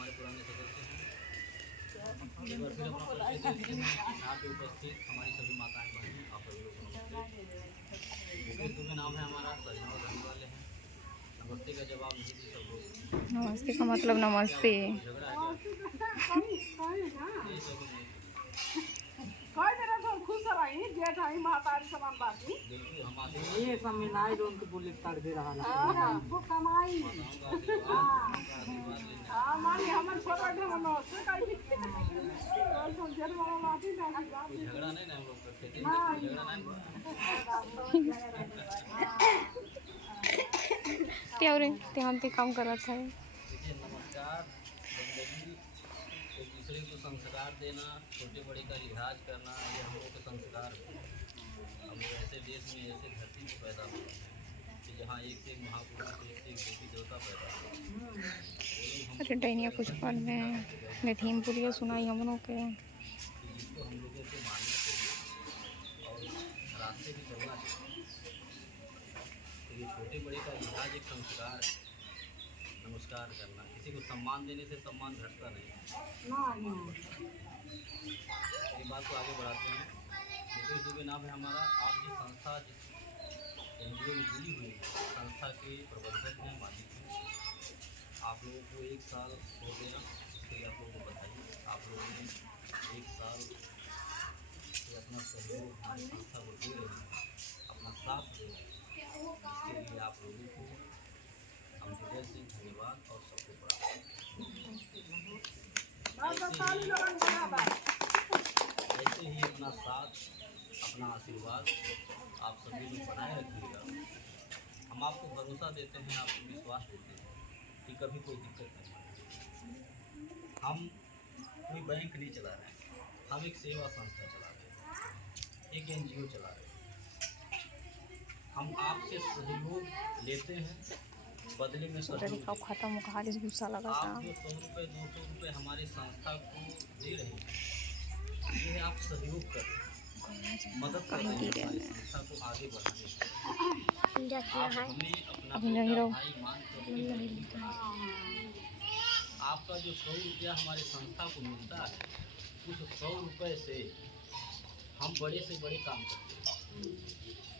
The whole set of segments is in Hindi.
हमारे पुराने सदस्य हैं। एक बार फिर अपना परिचय देते हैं। यहाँ पे उपस्थित हमारी सभी माताएं बहनें, आप सभी लोगों को नमस्ते। मुकेश दुबे नाम है हमारा, सजना रहने वाले हैं। नमस्ते का जवाब नहीं दी सब लोग। नमस्ते का मतलब नमस्ते। झगड़ा है ये सब नहीं। काय मेरा सब खुश रही जेठ आई मातारी समान बाती बिल्कुल हम आते ये समिनाई रोन के बोले कर दे रहा है हां वो कमाई आशीर्वाद लेना। हां मानी हमर छोटा ढंग न से काई भी और तो जेठ वाला बाती ना कोई झगड़ा नहीं ना हम लोग करते थे, झगड़ा नहीं हुआ। ते हम काम करत है। देखिए नमस्कार, जिंदगी एक दूसरे को संस्कार देना, छोटे बड़े का लिहाज करना, ये हम लोग के संस्कार है। हम लोग ऐसे देश में ऐसे धरती पर पैदा हुए हैं कि जहाँ एक से एक महापुरुष, एक से एक देवी देवता पैदा हुए। अरे डैनिया कुछ पढ़ में थीम पूरी सुनाई हम लोग के, जिसको हम लोगों को मानना चाहिए और रास्ते भी चलना चाहिए। तो ये छोटे बड़े का लिहाज एक संस्कार है। नमस्कार करना, किसी को सम्मान देने से सम्मान घटता नहीं। ये बात को आगे बढ़ाते हैं। मुकेश दुबे नाम है हमारा। आप जिस संस्था, जिस NGO में जुड़ी हुई है, संस्था के प्रबंधक हैं, मालिक हैं। आप लोगों को 1 साल हो गया, इसके लिए आप लोगों को बताइए। आप लोगों ने 1 साल से अपना सहयोग हमारी संस्था को दे रहे हैं, अपना साथ दे रहे हैं। इसके लिए आप लोगों को हम हृदय से धन्यवाद और सबको प्रणाम। ऐसे ही अपना साथ, अपना आशीर्वाद आप सभी लोग बनाए रखिएगा। हम आपको भरोसा देते हैं, आपको विश्वास देते हैं कि कभी कोई दिक्कत नहीं आएगी। हम कोई बैंक नहीं चला रहे हैं, हम एक सेवा संस्था चला रहे हैं, एक NGO चला रहे हैं। हम आपसे सहयोग लेते हैं, बदले में सहयोग खत्म खाली गुस्सा लगा था। आप जो 100 रुपये 200 रुपये हमारी संस्था को दे रहे हैं, ये आप सहयोग कर रहे हैं, मदद कर रहे हैं हमारी संस्था को आगे बढ़ाने में। आप हमें अपना बेटा भाई मान कर आपका जो 100 रुपया हमारी संस्था को मिलता है, उस 100 रुपये से हम बड़े से बड़े काम करते हैं।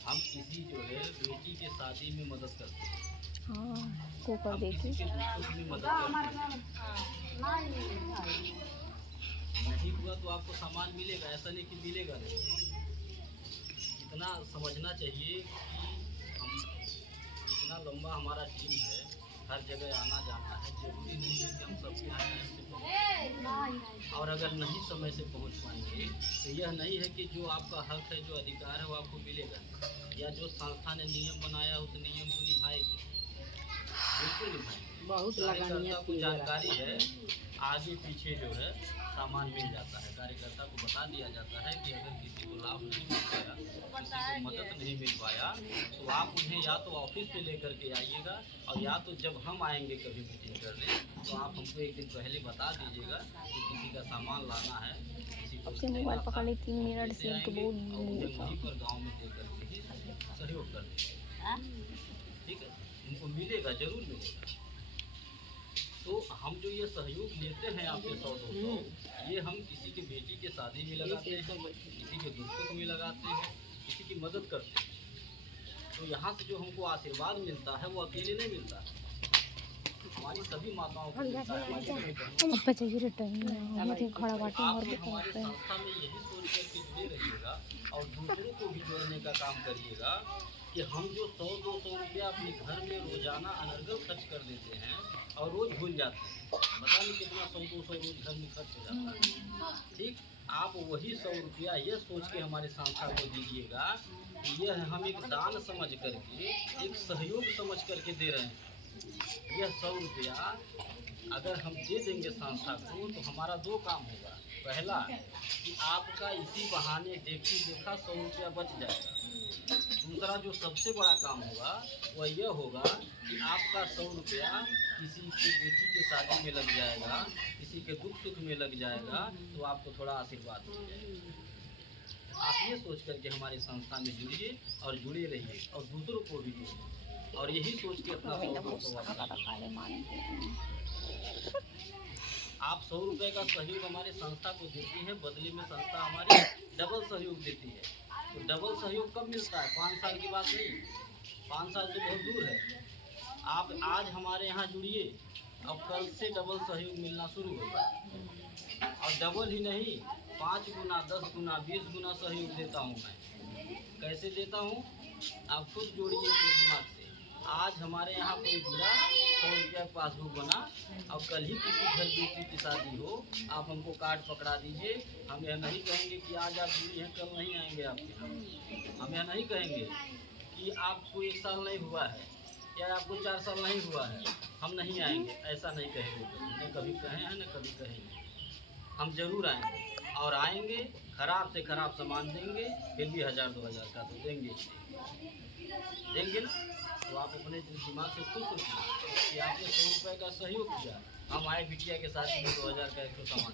हम किसी जो है बेटी के शादी में मदद करते हैं, हाँ कुकर हम देखिए। किसी के दुख में मदद करते हैं। नहीं हुआ तो आपको सामान मिलेगा, ऐसा नहीं कि मिलेगा नहीं। इतना समझना चाहिए कि हम इतना लंबा हमारा टीम है, हर जगह आना जाना है, जरूरी नहीं है कि हम सबके यहाँ टाइम से पहुँच। और अगर नहीं समय से पहुँच पाएंगे तो यह नहीं है कि जो आपका हक है, जो अधिकार है वो आपको मिलेगा, या जो संस्था ने नियम बनाया उस नियम को निभाएगी, बिल्कुल निभाएगी। बहुत कार्यकर्ता को जानकारी है, आगे पीछे जो है सामान मिल जाता है। कार्यकर्ता को बता दिया जाता है कि अगर किसी को लाभ नहीं मिल पाया, किसी को मदद नहीं मिल पाया, तो आप उन्हें या तो ऑफिस पे लेकर के आइएगा, और या तो जब हम आएंगे कभी मीटिंग करने तो आप हमको 1 दिन पहले बता दीजिएगा कि किसी का सामान लाना है, किसी को मोबाइल पकड़ ली 3 मिनट से तो बहुत वहीं पर गाँव में देकर के ही सहयोग कर देंगे। ठीक है, उनको मिलेगा, जरूर मिलेगा। तो हम जो ये सहयोग लेते हैं आपके 100-200, ये हम किसी की बेटी के शादी में लगाते हैं, किसी के दुख सुख में लगाते हैं, किसी की मदद करते हैं। तो यहाँ से जो हमको आशीर्वाद मिलता है वो अकेले नहीं मिलता है, हमारी सभी माताओं को मिलता है। हमारी हमारे संस्था में यही सोच करके जुड़े रहिएगा और दूसरों को भी जोड़ने का काम करिएगा कि हम जो 100-200 रुपया अपने घर में रोजाना अनर्गल खर्च कर देते हैं और रोज भूल जाते हैं, पता नहीं कितना 100-200 रोज घर में खर्च हो जाता है। ठीक, आप वही 100 रुपया ये सोच के हमारे संस्था को दीजिएगा कि यह हम एक दान समझ करके, एक सहयोग समझ करके दे रहे हैं। यह 100 रुपया अगर हम दे देंगे संस्था को तो हमारा 2 काम होगा। पहला कि आपका इसी बहाने देखा 100 रुपया बच जाएगा। दूसरा जो सबसे बड़ा काम होगा वह यह होगा कि आपका 100 रुपया किसी की बेटी के शादी में लग जाएगा, किसी के दुख सुख में लग जाएगा, तो आपको थोड़ा आशीर्वाद मिल जाएगा। आप ये सोच करके हमारी संस्था में जुड़िए और जुड़े रहिए और दूसरों को भी जोड़िए, और यही सोच के अपना आप 100 रुपये का सहयोग हमारे संस्था को देती है, बदले में संस्था हमारी डबल सहयोग देती है। तो डबल सहयोग कब मिलता है? 5 साल की बात नहीं, 5 साल तो बहुत दूर है। आप आज हमारे यहाँ जुड़िए, अब कल से डबल सहयोग मिलना शुरू होगा। और डबल ही नहीं, 5 गुना, 10 गुना, 20 गुना सहयोग देता हूँ मैं। कैसे देता हूँ? आप खुद जोड़िए अपने दिमाग से। आज हमारे यहाँ कोई जुड़ा, 100 रुपया पासबुक बना, और कल ही किसी घर बेटी की शादी हो, आप हमको कार्ड पकड़ा दीजिए। हम यह नहीं कहेंगे कि आज आप जुड़ी हैं, कल नहीं आएंगे आपके यहाँ। हम यह नहीं कहेंगे कि आपको 1 साल नहीं हुआ है या आपको 4 साल नहीं हुआ है, हम नहीं आएंगे, ऐसा नहीं कहेंगे। न कभी कहे हैं, न कभी कहेंगे। हम जरूर आएंगे, और आएंगे खराब से खराब सामान देंगे, फिर भी 1000-2000 का तो देंगे ना। तो आप अपने दिमाग से खुद सोचिए कि आपने 100 रुपये का सहयोग किया, हम आए बिटिया के साथ में 2000 का 100 सामान,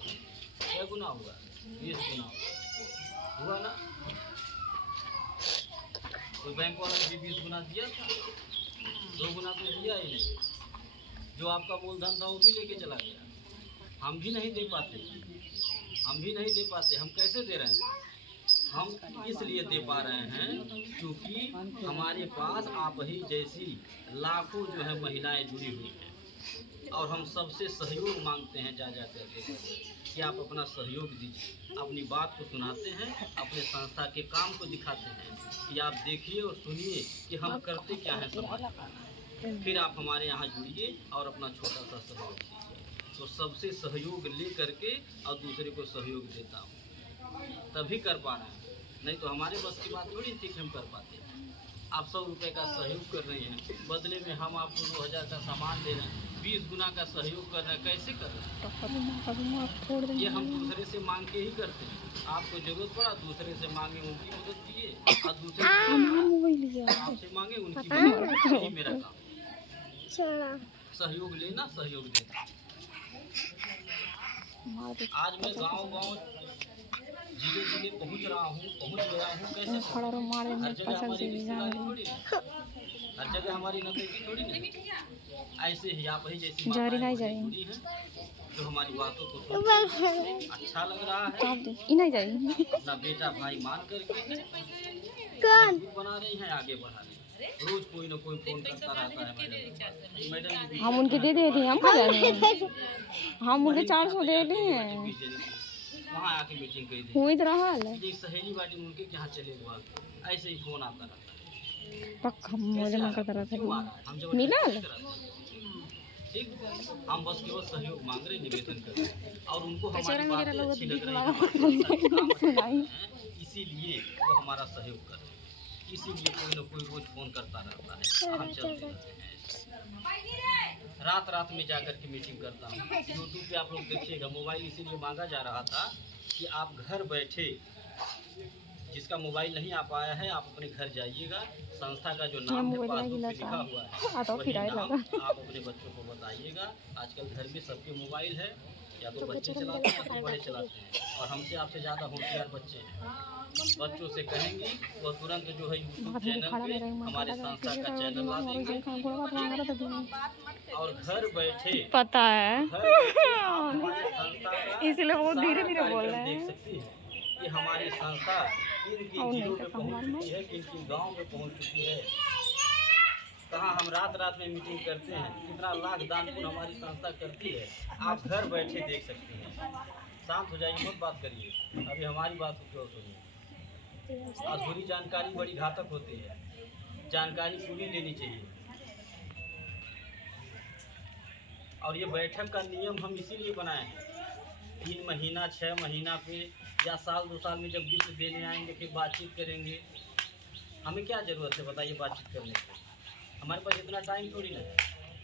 क्या गुना हुआ? 20 गुना हुआ ना। कोई बैंक वाला भी 20 गुना दिया था, 2 गुना तो दिया ही नहीं। जो आपका मूलधन था वो भी लेके चला गया। हम भी नहीं दे पाते, हम कैसे दे रहे हैं? हम इसलिए दे पा रहे हैं क्योंकि हमारे पास आप ही जैसी लाखों जो है महिलाएं जुड़ी हुई हैं, और हम सबसे सहयोग मांगते हैं जा करके कि आप अपना सहयोग दीजिए। अपनी बात को सुनाते हैं, अपने संस्था के काम को दिखाते हैं कि आप देखिए और सुनिए कि हम करते क्या हैं समाज में। फिर आप हमारे यहाँ जुड़िए और अपना छोटा सा सहयोग दीजिए। तो सबसे सहयोग ले करके और दूसरे को सहयोग देता हूँ, तभी कर पा रहे हैं। नहीं तो हमारे बस की बात थोड़ी थी कि हम कर पाते। आप 100 रुपये का सहयोग कर रहे हैं, बदले में हम आपको 2000 का सामान दे रहे हैं, 20 गुना का सहयोग कर रहे हैं। कैसे कर रहे हैं? ये हम दूसरे से मांग के ही करते हैं। आपको जरूरत पड़ा दूसरे से मांगे, उनकी मदद किए, और दूसरे आपसे मांगे, उनकी मदद। यही मेरा काम, सहयोग लेना, सहयोग देना। आज मैं गाँव जिले पहुंच गया हूँ। कैसे? हर जगह हमारी रिश्तेदारी थोड़ी ना, हर जगह हमारी नौकरी थोड़ी ना। ऐसे ही आप ही जैसी जुड़ी हैं, जो हमारी बातों को सुनते अच्छा लग रहा है, अपना बेटा भाई मान करके मजबूत बना रही हैं, आगे बढ़ा रही हैं। रोज कोई ना कोई फोन करता रहता है, मैडम हम उनके दे दिए थे, हम क्या जाने, हम उनके 400 दे दिए हैं। वहाँ आके मीटिंग कर दी, हुई तो रहा है। एक सहेली बाटी उनके यहाँ चले हुआ, ऐसे ही फोन आता रहता है। पक्का मुझे ना करता रहता क्यों आ रहा है? हम जब मिला ठीक, हम बस केवल सहयोग मांग रहे, निवेदन कर रहे हैं, और उनको हमारी बातें अच्छी लग रही है, इसीलिए वो हमारा सहयोग कर रहे हैं। इसीलिए कोई ना कोई रोज फोन करता रहता है, हम चलते रहते हैं। रात में जाकर के मीटिंग करता हूँ। यूट्यूब पे आप लोग देखिएगा, मोबाइल इसीलिए मांगा जा रहा था कि आप घर बैठे, जिसका मोबाइल नहीं आ पाया है, आप अपने घर जाइएगा, संस्था का जो नाम है पासबुक पे लिखा हुआ है, वही नाम आप अपने बच्चों को बताइएगा। आजकल घर में सबके मोबाइल है, या तो बच्चे चलाते हैं या तो बड़े चलाते हैं, और हमसे आपसे ज़्यादा होशियार बच्चे हैं। बच्चों से कहेंगे वो तुरंत जो है यूट्यूब चैनल पे हमारे संस्था का चैनल ला देंगे, और घर बैठे पता है, इसलिए वो धीरे-धीरे बोल रहे हैं। देख सकती है कि हमारी संस्था किन जिलों में पहुंच चुकी है, किन गांव में पहुंच चुकी है, कहाँ हम रात में मीटिंग करते हैं, कितना लाख दान पुण्य हमारी संस्था करती है। आप घर बैठे देख सकते हैं। शांत हो जाइए, मत बात करिए, अभी हमारी बात को क्यों सुनिए। अधूरी जानकारी बड़ी घातक होती है, जानकारी पूरी लेनी चाहिए। और ये बैठक का नियम हम इसीलिए बनाए हैं, 3 महीना 6 महीना पे या साल 2 साल में जब गिफ्ट देने आएंगे फिर बातचीत करेंगे। हमें क्या ज़रूरत है बताइए बातचीत करने की? हमारे पास इतना टाइम थोड़ी ना है।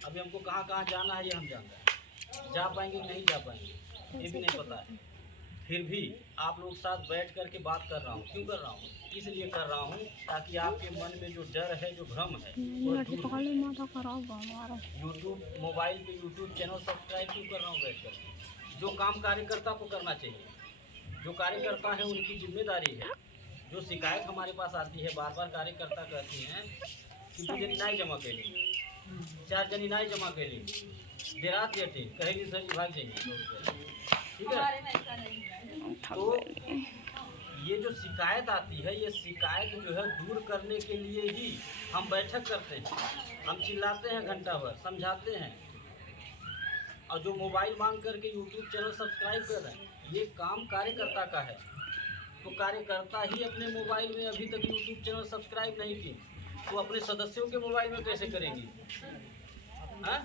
अभी हमको कहाँ जाना है ये हम जानते हैं, जा पाएंगे नहीं जा पाएंगे ये भी नहीं पता है। फिर भी आप लोग साथ बैठ कर के बात कर रहा हूँ। क्यों कर रहा हूँ? इसलिए कर रहा हूँ ताकि आपके मन में जो डर है, जो भ्रम है, वो दूर हो। यूट्यूब मोबाइल पे यूट्यूब चैनल सब्सक्राइब क्यों कर रहा हूँ बैठ कर? जो काम कार्यकर्ता को करना चाहिए, जो कार्यकर्ता है उनकी जिम्मेदारी है। जो शिकायत हमारे पास आती है, बार कार्यकर्ता कहती हैं कि 2 जनी नहीं जमा कैली, 4 जनी नहीं जमा कैली, देरात येटे कहेगी सर भाग जाइए। ठीक है। तो ये जो शिकायत आती है, ये शिकायत जो है दूर करने के लिए ही हम बैठक करते हैं। हम चिल्लाते हैं घंटा भर, समझाते हैं। और जो मोबाइल मांग करके यूट्यूब चैनल सब्सक्राइब कर रहे हैं, ये काम कार्यकर्ता का है। तो कार्यकर्ता ही अपने मोबाइल में अभी तक यूट्यूब चैनल सब्सक्राइब नहीं की, तो अपने सदस्यों के मोबाइल में कैसे करेंगी? हाँ?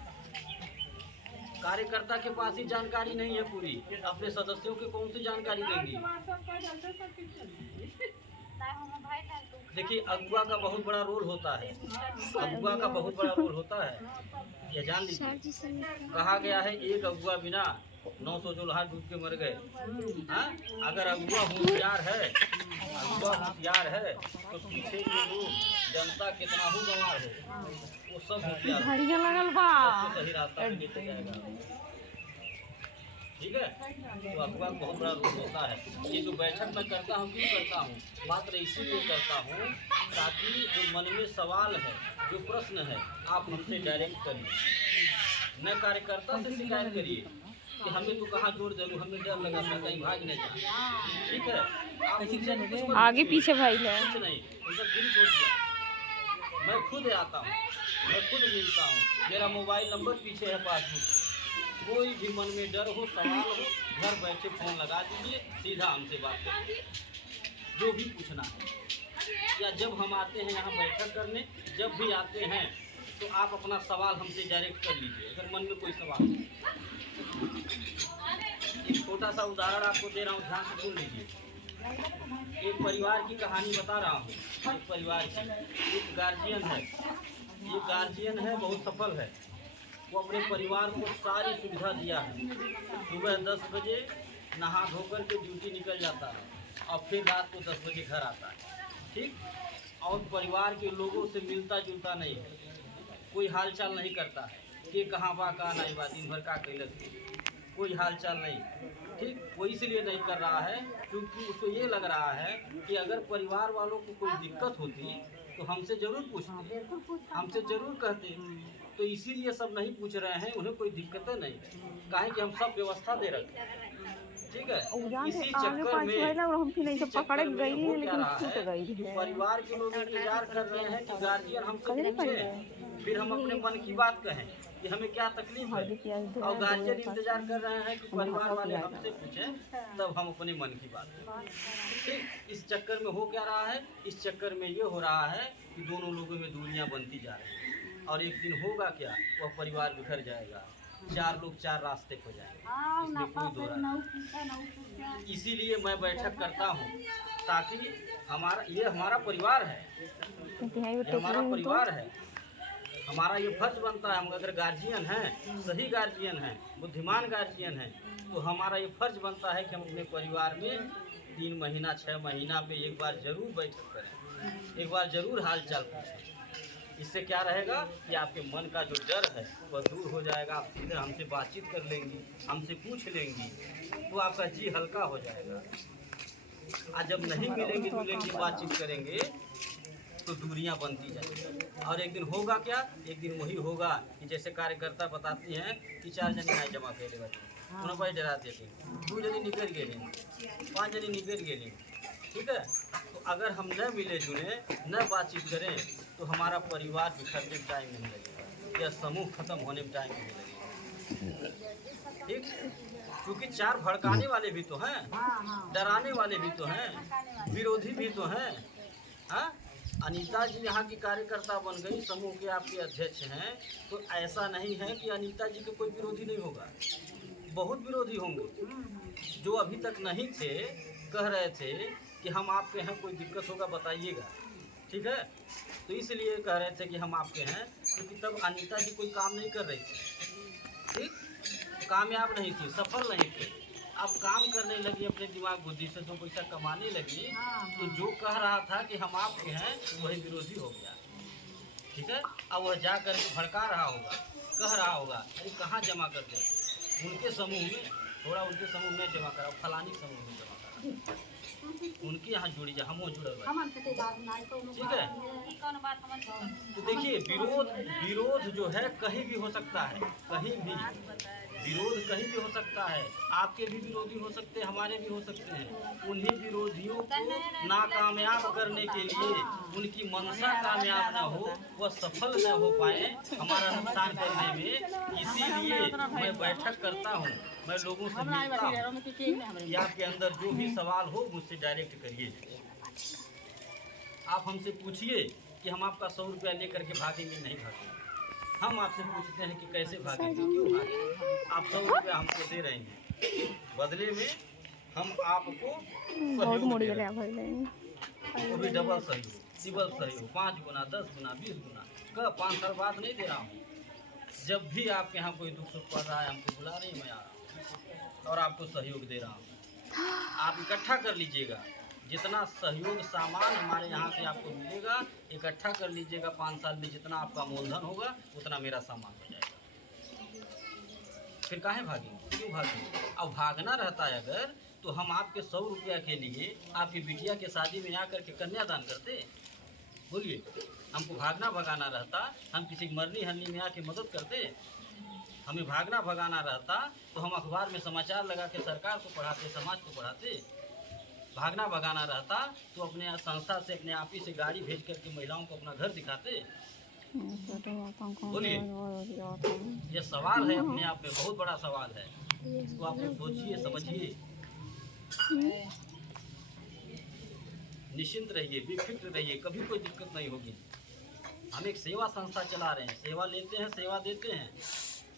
कार्यकर्ता के पास ही जानकारी नहीं है पूरी, अपने सदस्यों की कौन सी जानकारी देंगी? देखिए, अगुआ का बहुत बड़ा रोल होता है। अगुआ का बहुत बड़ा रोल होता है, ये जान लीजिए। कहा गया है एक अगुआ बिना 900 जोल्हा डूब के मर गए। हाँ? अगर अगुआ होशियार है, अगुआ होशियार है, तो पीछे के लोग जनता कितना हो गंवार हो, वो सब होशियार हो, सबको सही रास्ता पे लेके जाएगा। ठीक है। तो अगुआ बहुत बड़ा रोल होता है। ये जो बैठक मैं करता हूँ, क्यों करता हूँ? मात्र इसीलिए करता हूँ ताकि जो मन में सवाल है, जो प्रश्न है, आप हमसे डायरेक्ट करिए, न कार्यकर्ता से शिकायत करिए कि हमें तो कहाँ जोड़ दे, हमें डर लगा था कहीं भाग नहीं जाए। ठीक है, आप आगे पीछे भाई है, कुछ नहीं, उनका दिल छोड़ दिया। मैं खुद आता हूँ, मैं खुद मिलता हूँ, मेरा मोबाइल नंबर पीछे है पासबुक। कोई भी मन में डर हो, सवाल हो, घर बैठे फ़ोन लगा दीजिए, सीधा हमसे बात करिए, जो भी पूछना है। या जब हम आते हैं यहाँ बैठक करने, जब भी आते हैं तो आप अपना सवाल हमसे डायरेक्ट कर लीजिए, अगर मन में कोई सवाल हो। एक छोटा सा उदाहरण आपको दे रहा हूँ, ध्यान से सुन लीजिए। एक परिवार की कहानी बता रहा हूँ। एक परिवार की एक गार्जियन है, ये गार्जियन है, बहुत सफल है। वो अपने परिवार को सारी सुविधा दिया है। सुबह 10 बजे नहा धोकर के ड्यूटी निकल जाता है और फिर रात को 10 बजे घर आता है। ठीक। और परिवार के लोगों से मिलता जुलता नहीं है, कोई हालचाल नहीं करता है कि कहाँ बा कहाँ नहीं बा, दिन भर का कैलस, कोई हालचाल नहीं। ठीक। वो इसलिए नहीं कर रहा है क्योंकि उसको ये लग रहा है कि अगर परिवार वालों को कोई दिक्कत होती तो हमसे ज़रूर पूछते, हमसे ज़रूर कहते। तो इसीलिए सब नहीं पूछ रहे हैं, उन्हें कोई दिक्कतें नहीं, काहे कि हम सब व्यवस्था दे रखे हैं। ठीक है। इसी चक्कर में परिवार के लोग इंतजार कर रहे हैं कि गार्जियन हमसे पूछे, फिर हम अपने मन की बात कहें कि हमें क्या तकलीफ है, और गार्जियन इंतजार कर रहे हैं कि परिवार वाले हमसे पूछें, तब हम अपने मन की बात करें। ठीक। इस चक्कर में हो क्या रहा है? इस चक्कर में ये हो रहा है कि दोनों लोगों में दूरियां बनती जा रही हैं, और एक दिन होगा क्या, वह परिवार बिखर जाएगा, 4 लोग 4 रास्ते हो जाएंगे, इसमें कोई दो राय नहीं। इसीलिए मैं बैठक करता हूँ ताकि हमारा परिवार है, ये हमारा परिवार है, हमारा ये फर्ज बनता है। हम अगर गार्जियन हैं, सही गार्जियन हैं, बुद्धिमान गार्जियन हैं, तो हमारा ये फर्ज बनता है कि हम अपने परिवार में 3 महीना 6 महीना पे एक बार जरूर बैठक करें, एक बार जरूर हाल चाल पूछें। इससे क्या रहेगा कि आपके मन का जो डर है वह दूर हो जाएगा, आप सीधे हमसे बातचीत कर लेंगी, हमसे पूछ लेंगी, तो आपका जी हल्का हो जाएगा। आज जब नहीं मिलेंगे जुलेंगे, बातचीत करेंगे, तो दूरियां बनती जाएंगी। और एक दिन होगा क्या, एक दिन वही होगा कि जैसे कार्यकर्ता बताती हैं कि 4 जने नहीं जमा कर लेगा, उन्हें पर डरा देते, 2 जने निकल गए, 5 जने निकल गए। ठीक है। तो अगर हम न मिले जुले, न बातचीत करें, तो हमारा परिवार बिखरने में टाइम नहीं लगेगा, या समूह खत्म होने में टाइम नहीं लगेगा। ठीक। क्योंकि 4 भड़काने वाले भी तो हैं, डराने वाले भी तो हैं, विरोधी भी तो हैं। हाँ, अनीता जी यहाँ की कार्यकर्ता बन गई, समूह के आपके अध्यक्ष हैं, तो ऐसा नहीं है कि अनीता जी के कोई विरोधी नहीं होगा, बहुत विरोधी होंगे। जो अभी तक नहीं थे, कह रहे थे कि हम आपके हैं, कोई दिक्कत होगा बताइएगा। ठीक है। तो इसलिए कह रहे थे कि हम आपके हैं, क्योंकि तब अनीता जी कोई काम नहीं कर रही थी। ठीक। कामयाब नहीं थी, सफल नहीं थी। अब काम करने लगी, अपने दिमाग बुद्धि से 2 पैसा कमाने लगी, तो जो कह रहा था कि हम आपके हैं, वही विरोधी हो गया। ठीक है। अब वह जा कर के भड़का रहा होगा, कह रहा होगा, अरे कहाँ जमा कर दे, उनके समूह में, थोड़ा उनके समूह में जमा करा, फलानी समूह में जमा करा, उनके यहाँ जुड़ी जा, हम जुड़े हुए। ठीक है। तो देखिए, विरोध जो है कहीं भी हो सकता है, कहीं भी विरोध कहीं भी हो सकता है, आपके भी विरोधी हो सकते हैं, हमारे भी हो सकते हैं। उन्हीं विरोधियों को नाकामयाब करने के लिए, उनकी मंशा कामयाब न हो, वह सफल न हो पाए हमारा नुकसान करने में, इसीलिए मैं बैठक करता हूँ, मैं लोगों से मिलता हूँ कि आपके अंदर जो भी सवाल हो मुझसे डायरेक्ट करिए। आप हमसे पूछिए कि हम आपका 100 रुपया लेकर के भागेंगे, नहीं भागेंगे। हम आपसे पूछते हैं कि कैसे भागेंगे, क्यों भागेंगे। आप 100 रुपया हमको दे रहे हैं, बदले में हम आपको बहुत सहयोग मुड़ी दे गया रहे भाई नहीं हैं, वो भी डबल सहयोग, ट्रिपल सहयोग, 5 गुना, 10 गुना, 20 गुना। कब 5 साल बाद नहीं दे रहा हूँ। जब भी आपके यहाँ कोई दुख सुख पड़ रहा है, हमको बुला रही, मैं आ रहा हूँ और आपको सहयोग दे रहा हूँ। आप इकट्ठा कर लीजिएगा, जितना सहयोग सामान हमारे यहाँ से आपको मिलेगा, इकट्ठा कर लीजिएगा। 5 साल में जितना आपका मूलधन होगा उतना मेरा सामान हो जाएगा। फिर काहे भागेंगे, क्यों भागेंगे। अब भागना रहता है अगर, तो हम आपके 100 रुपया के लिए आपकी बिटिया के शादी में आकर के कन्यादान करते। बोलिए, हमको भागना भगाना रहता, हम किसी मरनी हरनी में आके मदद करते। हमें भागना भगाना रहता तो हम अखबार में समाचार लगा के सरकार को पढ़ाते, समाज को पढ़ाते। भागना भगाना रहता तो अपने संस्था से, अपने आप ही से गाड़ी भेज करके महिलाओं को अपना घर दिखाते। बोलिए, ये सवाल है अपने आप में, बहुत बड़ा सवाल है। इसको आप लोग सोचिए, समझिए, निश्चिंत रहिए, बेफिक्र रहिए, कभी कोई दिक्कत नहीं होगी। हम एक सेवा संस्था चला रहे हैं, सेवा लेते हैं, सेवा देते हैं।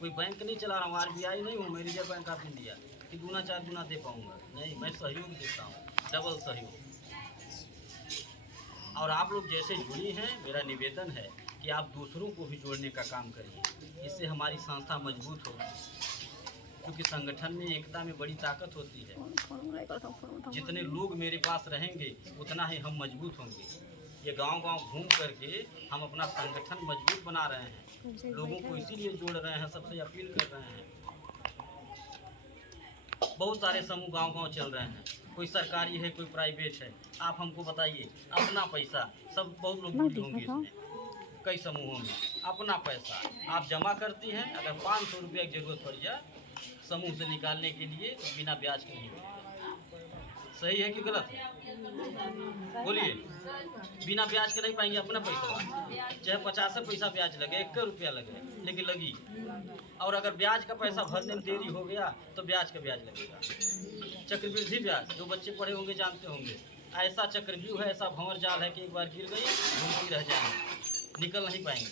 कोई बैंक नहीं चला रहा हूँ, RBI नहीं हूँ मैं, रिजर्व बैंक ऑफ इंडिया कि 2-4 गुना दे पाऊँगा, नहीं, मैं सहयोग देता हूँ, डबल सहयोग। और आप लोग जैसे जुड़ी हैं, मेरा निवेदन है कि आप दूसरों को भी जोड़ने का काम करिए, इससे हमारी संस्था मजबूत होगी। क्योंकि संगठन में एकता में बड़ी ताकत होती है। जितने लोग मेरे पास रहेंगे उतना ही हम मजबूत होंगे। ये गांव-गांव घूम करके हम अपना संगठन मजबूत बना रहे हैं, लोगों को इसीलिए जोड़ रहे हैं, सबसे अपील कर रहे हैं। बहुत सारे समूह गांव-गांव चल रहे हैं, कोई सरकारी है, कोई प्राइवेट है। आप हमको बताइए, अपना पैसा, सब बहुत लोग जुड़े होंगे इसमें, कई समूहों में अपना पैसा आप जमा करती हैं। अगर 500 रुपये की जरूरत पड़ जाए समूह से निकालने के लिए, तो बिना ब्याज के नहीं मिलेगा। सही है कि गलत है, बोलिए। बिना ब्याज के नहीं पाएंगे अपना पैसा, चाहे 50 पैसा ब्याज लगे, 1 रुपया लगे, लेकिन लगी। और अगर ब्याज का पैसा भरने में देरी हो गया तो ब्याज का ब्याज लगेगा, चक्रवृद्धि ब्याज। जो बच्चे पढ़े होंगे जानते होंगे, ऐसा चक्रव्यूह है, ऐसा भंवर जाल है कि एक बार गिर गई घूमती रह जाएंगे, निकल नहीं पाएंगे।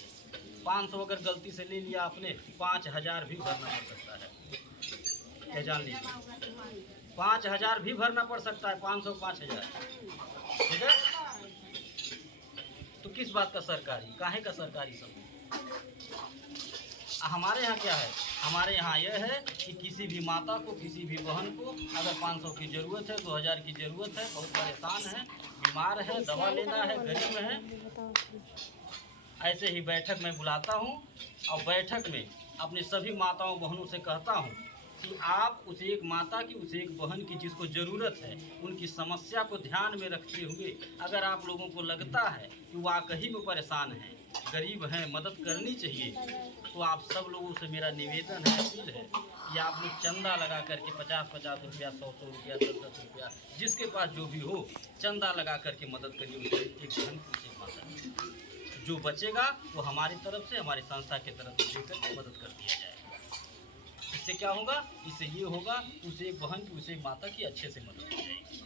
500 अगर गलती से ले लिया आपने, 5000 भी भरना पड़ सकता है, क्या जान लीजिए। 5000 भी भरना पड़ सकता है, 500 5000, ठीक है। तो किस बात का सरकारी, काहे का सरकारी समूह। हमारे यहाँ क्या है, हमारे यहाँ यह है कि किसी भी माता को, किसी भी बहन को अगर 500 की ज़रूरत है, 2000 की ज़रूरत है, बहुत परेशान है, बीमार है, दवा लेना है, गरीब है, ऐसे ही बैठक में बुलाता हूँ। और बैठक में अपनी सभी माताओं बहनों से कहता हूँ कि आप उस एक माता की, उस एक बहन की जिसको ज़रूरत है, उनकी समस्या को ध्यान में रखते हुए अगर आप लोगों को लगता है कि वाकई में परेशान हैं, गरीब हैं, मदद करनी चाहिए, तो आप सब लोगों से मेरा निवेदन है, अपील है कि आप लोग चंदा लगा करके 50-50 रुपया, 100-100 रुपया, 10-10 रुपया, जिसके पास जो भी हो, चंदा लगा करके मदद करिए उनसे, एक धन की माता। जो बचेगा वो हमारी तरफ से, हमारी संस्था की तरफ से लेकर के मदद कर दिया जाएगा। इससे क्या होगा, इससे ये होगा, उसे एक बहन की, उसे एक माता की अच्छे से मदद हो जाएगी।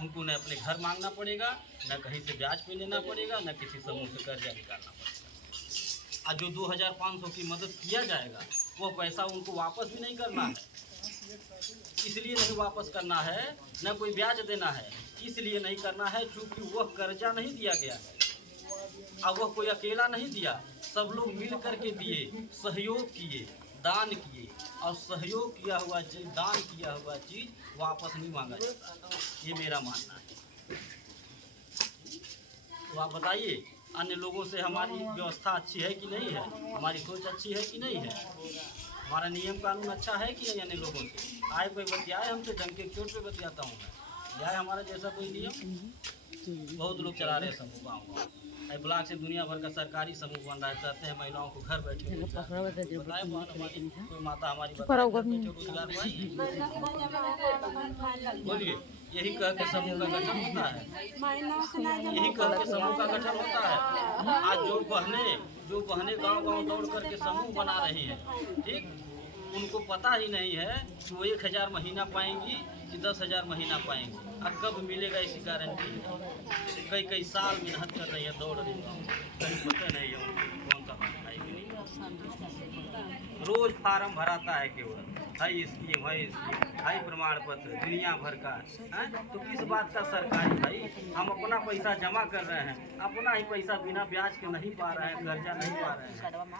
उनको न अपने घर मांगना पड़ेगा, न कहीं से ब्याज पे लेना पड़ेगा, न किसी समूह से कर्जा निकालना पड़ेगा। और जो 2500 की मदद किया जाएगा, वो पैसा उनको वापस भी नहीं करना है। इसलिए नहीं वापस करना है, न कोई ब्याज देना है, इसलिए नहीं करना है क्योंकि वह कर्जा नहीं दिया गया है, और वह कोई अकेला नहीं दिया, सब लोग मिल करके दिए, सहयोग किए, दान किए। और सहयोग किया हुआ चीज़, दान किया हुआ चीज़ वापस नहीं मांगा जाता, ये मेरा मानना है। तो आप बताइए, अन्य लोगों से हमारी व्यवस्था अच्छी है कि नहीं है, हमारी सोच अच्छी है कि नहीं है, हमारा नियम कानून अच्छा है कि नहीं। अन्य लोगों से आए कोई बतियाए हमसे, ढंग के चोट पे बतियाता हूँ मैं, यह है हमारा जैसा कोई नियम। बहुत लोग चला रहे समूह गाँव। ब्लॉक से दुनिया भर का सरकारी समूह बन रहा है, चाहते हैं महिलाओं को घर बैठे बताए कोई माता हमारी रोजगार बोलिए। यही कह के समूह का गठन होता है, यही कह के समूह का गठन होता है। आज जो बहनें गांव-गांव दौड़ करके समूह बना रही हैं, ठीक, उनको पता ही नहीं है कि वो 1000 महीना पाएंगी कि 10,000 महीना पाएंगी, और कब मिलेगा इसकी गारंटी नहीं। कई साल मेहनत कर रही है, दौड़ रही है, कहीं पता नहीं है उनको कौन सा फार्म आएगी नहीं। रोज फार्म भराता है केवल, हाई स्कीम, हाई प्रमाण पत्र, दुनिया भर का है। तो किस बात का सरकारी भाई, हम अपना पैसा जमा कर रहे हैं, अपना ही पैसा बिना ब्याज के नहीं पा रहे हैं, कर्जा नहीं पा रहे हैं,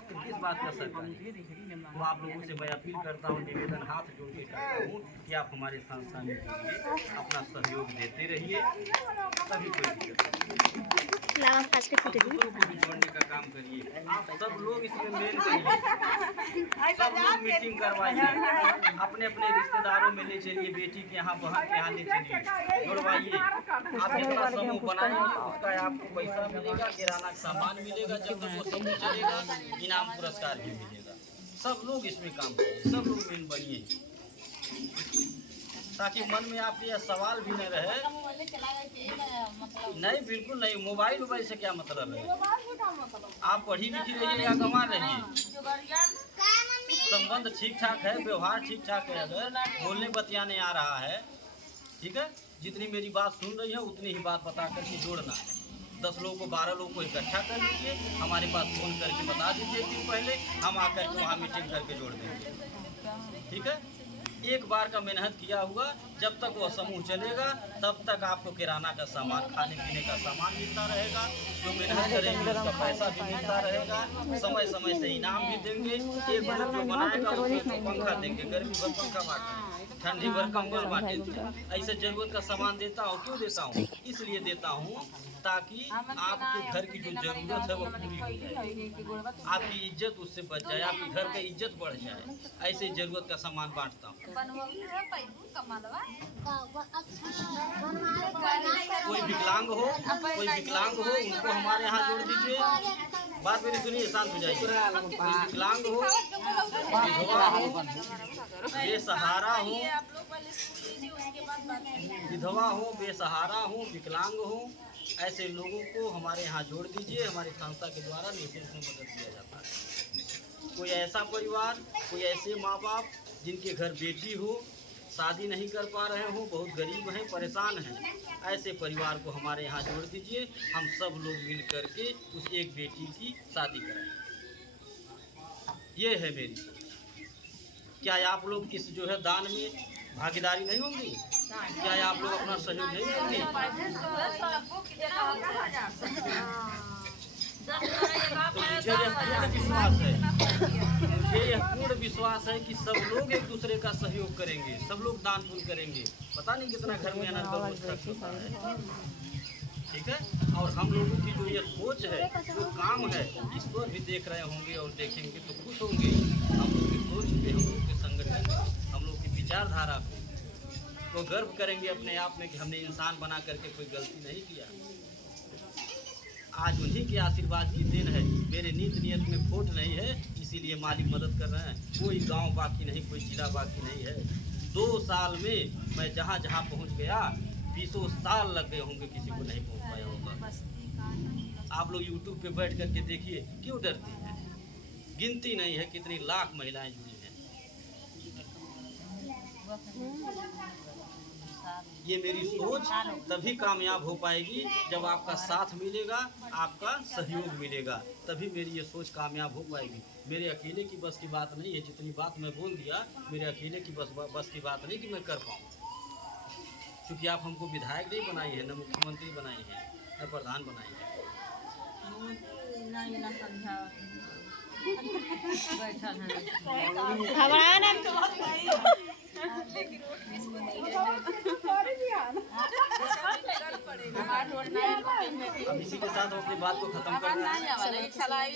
तो किस बात का सरकारी। तो आप लोगों से मैं अपील करता हूँ, निवेदन हाथ जोड़ के करता हूँ कि आप हमारे संस्था में अपना सहयोग देते रहिए, तभी कोई दिक्कत नहीं। दूसरों को भी जोड़ने का काम करिए। आप सब लोग इसमें मेल करिए, सब लोग मीटिंग करवाइए, अपने अपने रिश्तेदारों में ले चलिए, बेटी के यहाँ, बहन के यहाँ ले चलिए, जोड़वाइए। आप जितना समूह बनाएंगे उसका आपको पैसा मिलेगा, किराना का सामान मिलेगा, जब तक वो समूह चलेगा इनाम पुरस्कार भी मिलेगा। सब लोग इसमें काम करिए, सब लोग मेल बनिए, ताकि मन में आपके यह सवाल भी न रहे। नहीं, बिल्कुल नहीं, मोबाइल से क्या मतलब है। आप पढ़ी लिखी रहिए या गंवा रहिए, संबंध ठीक ठाक है, व्यवहार ठीक ठाक है, अगर बोलने बतियाने आ रहा है, ठीक है, जितनी मेरी बात सुन रही है उतनी ही बात बता करके जोड़ना है। 10 लोगों को 12 लोगों को इकट्ठा कर लीजिए, हमारे पास फ़ोन करके बता दीजिए कि पहले हम आकर के वहाँ मीटिंग करके जोड़ देंगे, ठीक है। एक बार का मेहनत किया हुआ, जब तक वह समूह चलेगा तब तक आपको किराना का सामान, खाने पीने का सामान मिलता रहेगा, जो मेहनत करेंगे उसका पैसा भी मिलता रहेगा, समय समय से इनाम भी देंगे। एक ग्रुप जो बनाएगा उसमें पंखा देंगे, गर्मी भर पंखा बांटेंगे, ठंडी भर कंबल बांटेंगे। ऐसे जरूरत का सामान देता हूँ, क्यों देता हूँ, इसलिए देता हूँ ताकि आपके घर की जो जरूरत है वो पूरी हो जाए, आपकी इज्जत उससे बच जाए, आपके घर की इज्जत बढ़ जाए। ऐसे जरूरत का सामान बांटता हूँ। कोई विकलांग हो उनको हमारे यहाँ जोड़ दीजिए। बात मेरी सुनिए, शांत हो जाइए। कोई विकलांग हो, विधवा हो, बेसहारा हो, बेसहारा हो, विकलांग हो, ऐसे लोगों को हमारे यहाँ जोड़ दीजिए। हमारी संस्था के द्वारा निःशुल्क में मदद किया जाता है। कोई ऐसा परिवार, कोई ऐसे माँ बाप जिनके घर बेटी हो, शादी नहीं कर पा रहे हो, बहुत गरीब हैं, परेशान हैं, ऐसे परिवार को हमारे यहाँ जोड़ दीजिए। हम सब लोग मिल कर के उस एक बेटी की शादी कराएंगे। ये है मेरी सोच। क्या आप लोग इस जो है दान में भागीदारी नहीं होंगी? क्या आप लोग अपना सहयोग नहीं देंगे? मुझे यह पूर्ण विश्वास है कि सब लोग एक दूसरे का सहयोग करेंगे, सब लोग दान पुण्य करेंगे। पता नहीं कितना घर में अनर्गल खर्च होता है, ठीक है। और हम लोगों की जो ये सोच है, जो काम है, ईश्वर भी देख रहे होंगे और देखेंगे तो खुश होंगे। हम लोग की सोच पे, हम लोग के संगठन, हम लोग की विचारधारा पे तो गर्व करेंगे अपने आप में कि हमने इंसान बना करके कोई गलती नहीं किया। आज उन्हीं के आशीर्वाद की देन है। मेरे नीत नियत में खोट नहीं है, इसीलिए मालिक मदद कर रहे हैं। कोई गांव बाकी नहीं, कोई जिला बाकी नहीं है। 2 साल में मैं जहां जहां पहुंच गया, 20 साल लग गए होंगे, किसी को नहीं पहुंच पाया होगा। आप लोग यूट्यूब पे बैठ करके देखिए, क्यों डरती हैं? गिनती नहीं है कितनी लाख महिलाएं जुड़ी हैं। ये मेरी सोच तभी कामयाब हो पाएगी जब आपका साथ मिलेगा, आपका सहयोग मिलेगा, तभी मेरी ये सोच कामयाब हो पाएगी। मेरे अकेले की बस की बात नहीं है। जितनी बात मैं बोल दिया, मेरे अकेले की बस की बात नहीं कि मैं कर पाऊँ, क्योंकि आप हमको विधायक नहीं बनाई है, न मुख्यमंत्री बनाई है, न प्रधान बनाई है। अब इसी के साथ अपनी बात को खत्म करना है, चला जाए,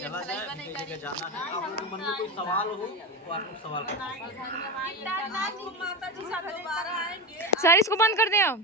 जगह जाना है। आप लोगों के मन में कोई सवाल हो तो आप लोग सवाल कर सकते हैं। सर इसको बंद कर दें आप।